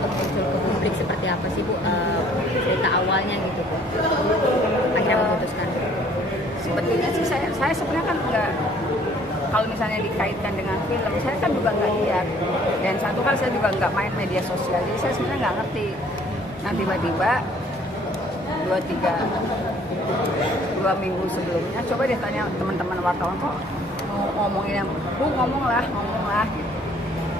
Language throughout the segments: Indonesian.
untuk muncul ke publik seperti apa sih Bu cerita awalnya gitu Bu? Akhirnya memutuskan. Sebetulnya sih saya sebenarnya kan nggak, kalau misalnya dikaitkan dengan film, saya kan juga nggak lihat, dan satu kan saya juga nggak main media sosial, jadi saya sebenarnya nggak ngerti. Nah tiba-tiba 2 minggu sebelumnya, coba deh tanya teman-teman wartawan, kok ngomongin yang Bu, ngomong lah gitu.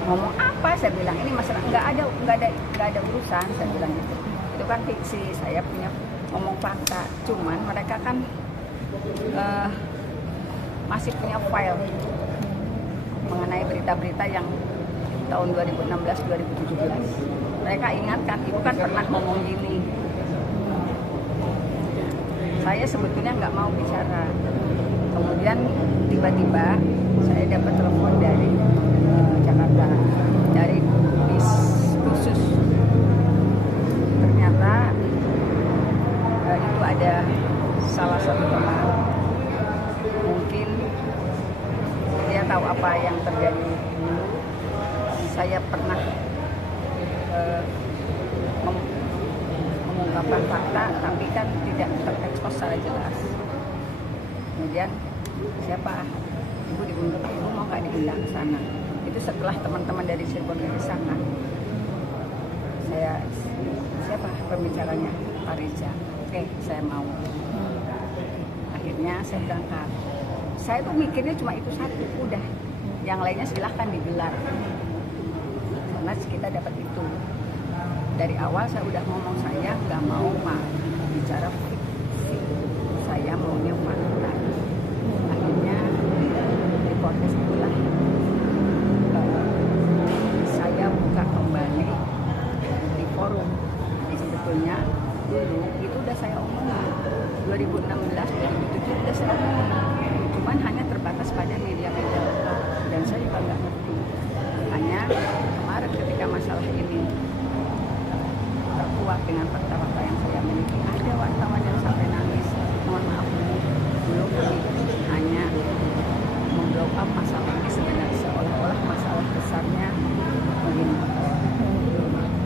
Ngomong apa? Saya bilang ini masalah nggak ada urusan, saya bilang gitu. Itu kan fiksi, saya punya ngomong fakta, cuman mereka kan masih punya file mengenai berita-berita yang tahun 2016-2017. Mereka ingatkan, ibu kan pernah ngomong gini. Saya sebetulnya nggak mau bicara. Kemudian tiba-tiba saya dapat telepon dari Jakarta, dari bis khusus. Ternyata itu ada salah satu teman, mungkin dia tahu apa yang terjadi dulu. Saya pernah mengungkapkan fakta, tapi kan tidak terekspos secara jelas. Kemudian siapa? Ibu diundang, ibu mau nggak diundang ke sana? Itu setelah teman-teman dari Cirebon dari sana. Saya, siapa pembicaranya? Pak Riza. Oke, saya mau. Akhirnya saya berangkat. Saya tuh mikirnya cuma itu satu, udah. Yang lainnya silahkan digelar. Karena kita dapat itu. Dari awal saya udah ngomong, saya nggak mau bicara fiksi. Saya maunya fakta. Akhirnya di podcast itulah saya buka kembali di forum. Jadi sebetulnya dulu itu udah saya omongin, 2016-2017 udah saya omongin, cuman hanya terbatas pada media-media lokal, dan saya juga nggak ngerti. Hanya kemarin ketika masalah ini terkuak dengan fakta-fakta yang saya miliki, ada wartawan yang sampai nangis. Mohon maaf, belum hanya memblow up masalah ini, sebenarnya seolah-olah masalah besarnya begini.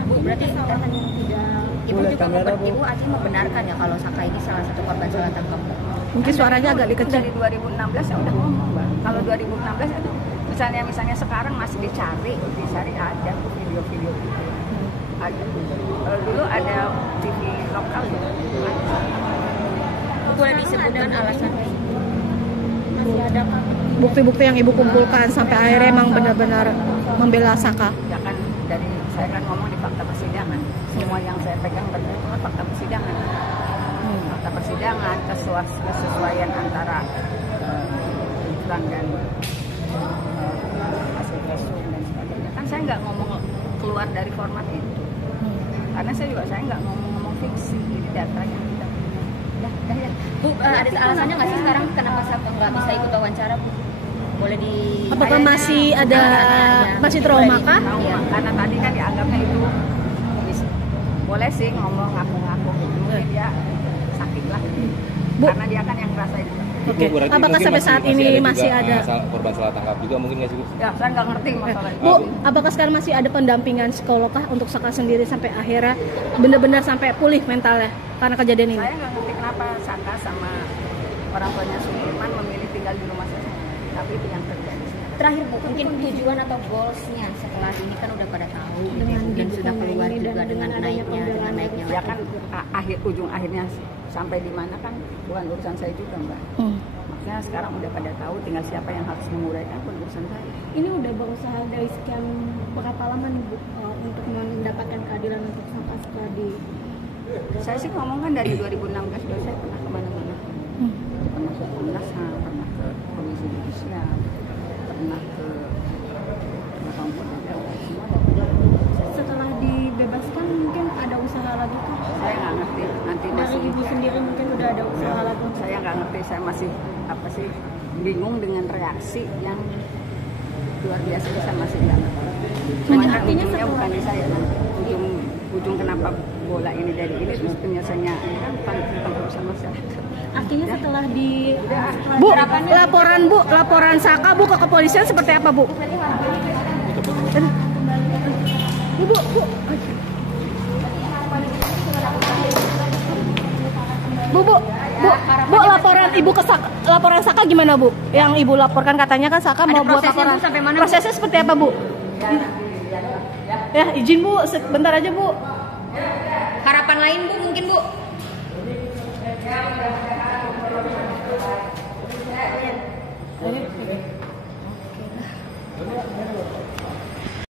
Bu, berarti Ibu Aci membenarkan ya kalau Saka ini salah satu korban salah tangkap? Mungkin suaranya agak dikecil. Dari 2016 ya udah ngomong, Mbak. Kalau 2016 itu misalnya sekarang masih dicari ada video-video itu. Ada. Kalau dulu ada TV lokal ya. Boleh disebutkan alasannya? Masih ada bukti-bukti yang ibu kumpulkan sampai akhirnya emang benar-benar membela Saka? Ya kan, dari saya kan ngomong di fakta persidangan. Semua yang saya pegang berdasarkan fakta persidangan. Fakta persidangan, kesesuaian antara dan hasil visum dan sebagainya. Kan saya nggak ngomong keluar dari format itu. Karena saya nggak ngomong fiksi, ini data yang kita punya. Ya. Bu, ada alasannya nggak sih sekarang kenapa Saka nggak bisa ikut wawancara, Bu? Boleh di... Apakah masih ada masih trauma kah? Ya. Karena tadi kan dianggapnya itu boleh sih ngomong ngaku-ngaku, mungkin dia sakit lah. Bu. Karena dia kan yang ngerasain. Oke. Apakah sampai saat ini masih ada korban salah tangkap juga mungkin nggak sih? Ya, saya nggak ngerti masalah itu. Bu, apakah sekarang masih ada pendampingan psikolog kah untuk Saka sendiri sampai akhirnya benar-benar sampai pulih mentalnya karena kejadian ini? Saya nggak ngerti kenapa Saka sama orang tuanya Sudirman memilih tinggal di rumah saya. Tapi itu yang terjadi. Terakhir Bu, mungkin tujuan atau goalsnya setelah ini kan udah pada tahu dan sudah keluar juga dengan naiknya ya kan ujung akhirnya sampai di mana kan bukan urusan saya juga, Mbak. Maksudnya sekarang udah pada tahu, tinggal siapa yang harus menguraikan pun urusan saya. Ini udah berusaha dari sekian berapa lama nih Bu untuk mendapatkan keadilan untuk Saka Supriyadi? Saya sih ngomong kan dari 2016 saya pernah kemana-mana. Pernah ke Komnas HAM, pernah ke Komisi Judisial, pernah ke Mahkamah Konstitusi, semua. Setelah dibebaskan mungkin ada usaha lagi kah? Saya nggak ngerti. Nanti dari masih ibu sendiri mungkin udah ada usaha lagi? Saya nggak ngerti. Saya masih bingung dengan reaksi yang luar biasa. Saya masih nggak ngerti. Cuman kan ujungnya bukan di saya. Ujung kenapa bola ini dari ini terus penyelesaiannya ini kan bukan urusan masyarakat. Artinya setelah di Bu, laporan Saka Bu ke kepolisian seperti apa Bu? Bu. Bu, laporan Ibu ke laporan Saka gimana, Bu? Yang Ibu laporkan katanya kan Saka mau buat prosesnya, laporan. Bu, sampai mana, Bu? Prosesnya seperti apa, Bu? Ya, izin Bu, sebentar aja, Bu. Harapan lain, Bu, mungkin, Bu? Ini